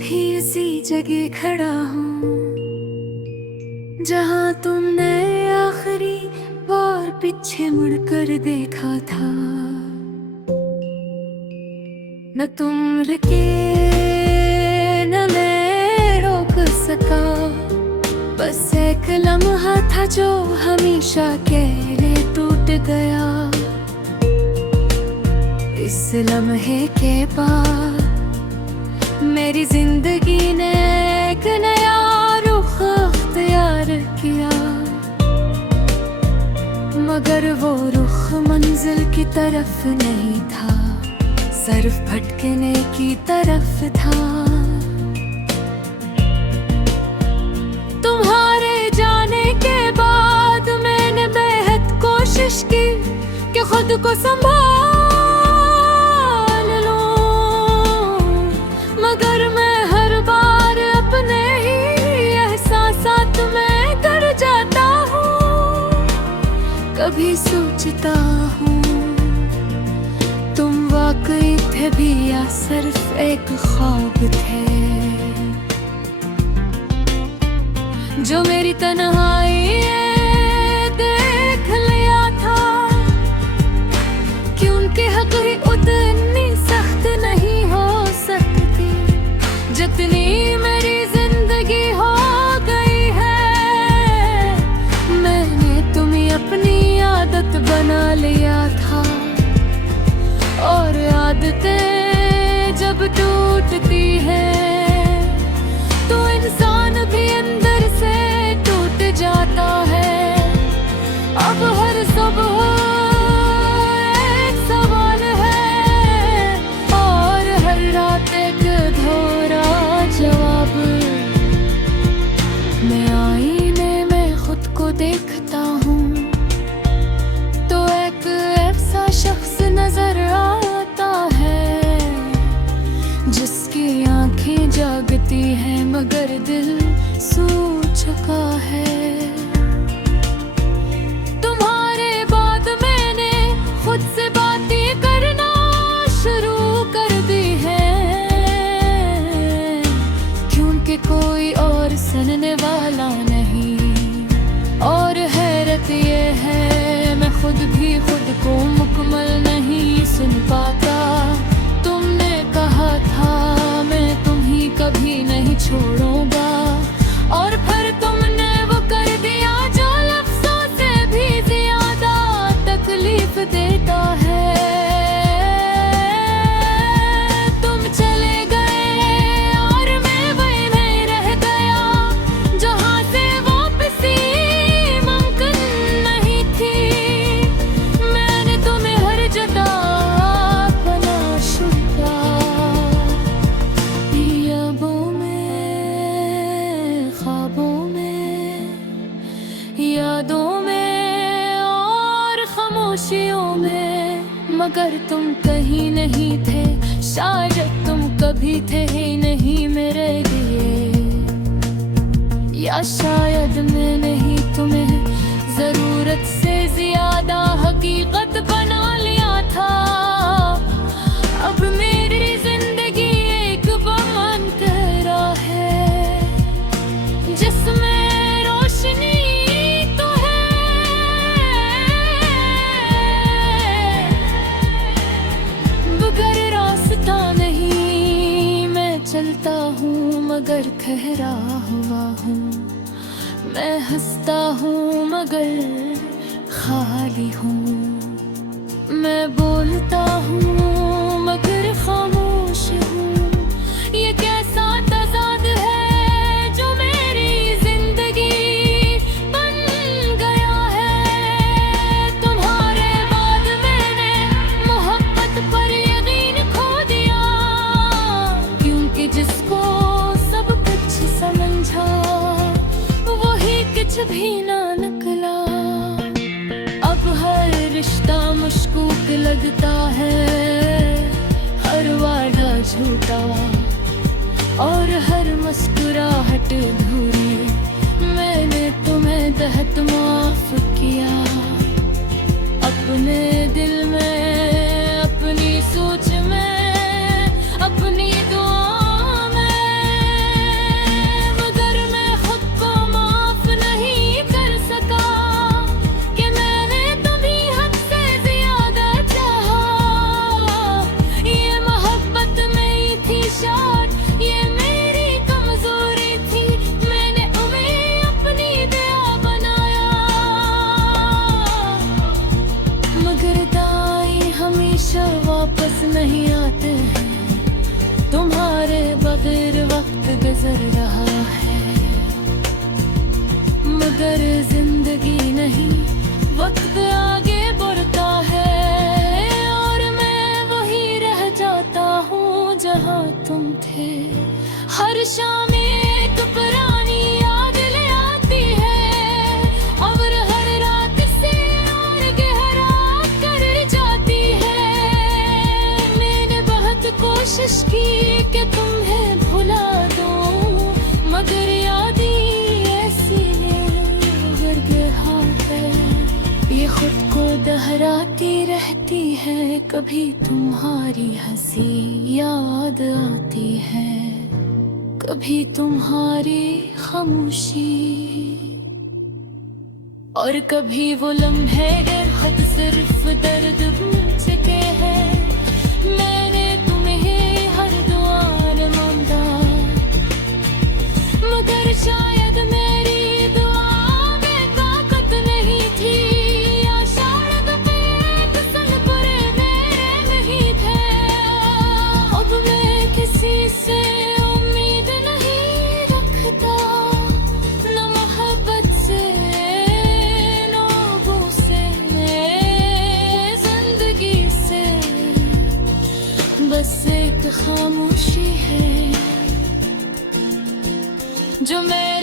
भी उसी जगह खड़ा हूँ जहाँ तुमने आखिरी बार पीछे मुड़कर देखा था। न तुम रुके न मैं रोक सका, बस एक लम्हा था जो हमेशा के लिए टूट गया। इस लम्हे के बाद मेरी जिंदगी ने एक नया रुख अख्तियार किया, मगर वो रुख मंजिल की तरफ नहीं था, सिर्फ भटकने की तरफ था। तुम्हारे जाने के बाद मैंने बेहद कोशिश की कि खुद को संभाल लूं, मगर मैं हर बार अपने ही एहसासात में डर जाता हूँ। कभी सोचता हूँ तुम वाकई थे भी या सिर्फ एक ख्वाब थे, जो मेरी तन्हाई देख लिया था कि उनके हक ही उतनी सख्त नहीं हो सकती जितनी मेरी जिंदगी हो गई है। मैंने तुम्हें अपनी आदत बना लिया था, और आदतें जब टूटती हैं तो इंसान भी अंदर से टूट जाता है। अब हर सुबह एक सवाल है और हर रात एक अधूरा जवाब। मैं आईने में खुद को देखता हूँ तो एक ऐसा शख्स नजर आता है जिसकी आंखें जागती हैं मगर दिल सो चुका है। तुम्हारे बाद मैंने खुद से बातें करना शुरू कर दी है, क्योंकि कोई और सुनने वाला नहीं। और हैरत ये है मैं खुद भी खुद को मुकम्मल नहीं सुन पाता। तुमने कहा था मैं तुम्हें कभी नहीं छोड़ूंगा, और फिर तुमने वो कर दिया जो लफ्ज़ों से भी ज्यादा तकलीफ देता है। तुम चले गए और मैं वहीं नहीं रह गया जहाँ से वापसी मुमकिन नहीं थी। मैंने तुम्हें हर जगह अपना छुपा, यादों में, ख्वाबों में, यादों में और खामोशियों में, मगर तुम कहीं नहीं थे। शायद तुम कभी थे ही नहीं मेरे लिए, या शायद मैंने ही तुम्हें जरूरत से ज्यादा हकीकत बना लिया था। अब मेरी जिंदगी एक बमन तेरा है जिसमें रोशनी तो है, मगर रास्ता नहीं। मैं चलता हूँ मगर ठहरा हुआ हूँ, मैं हंसता हूँ मगर खाली हूँ, मैं बोलता हूँ मगर खामोश हूँ। ये कैसा तज़ाद है जो मेरी जिंदगी बन गया है। तुम्हारे बाद मैंने मोहब्बत पर यकीन खो दिया, क्योंकि जिसको सब कुछ समझा वही कुछ भी ना निकला। अब हर रिश्ता मुश्कूक लगता है, हर वादा झूठा और हर मुस्कुराहट अधूरी। मैंने तुम्हें तहत माफ किया, अपने दिल में, अपनी सोच में, अपनी दुआ में। गुजर रहा है, मगर जिंदगी नहीं, वक्त आगे बढ़ता है और मैं वही रह जाता हूँ जहाँ तुम थे। हर शाम एक पुरानी याद ले आती है और हर रात से और गहरा कर जाती है। मैंने बहुत कोशिश की कि तुम्हें भुला दूं, मगर याद ऐसी है, ये खुद को दोहराती रहती है। कभी तुम्हारी हंसी याद आती है, कभी तुम्हारी खामोशी, और कभी वो लम्हे हद सिर्फ दर्द भूल चुके हैं। मैंने तुम्हें हर दुआ में मांगा, मगर शायद मेरी दुआ में ताकत नहीं थी, या शायद पेट सन पूरे मेरे नहीं थे। अब मैं किसी से उम्मीद नहीं रखता, न मोहब्बत से, लोगों से, जिंदगी से, बस एक खामोशी है जो मैं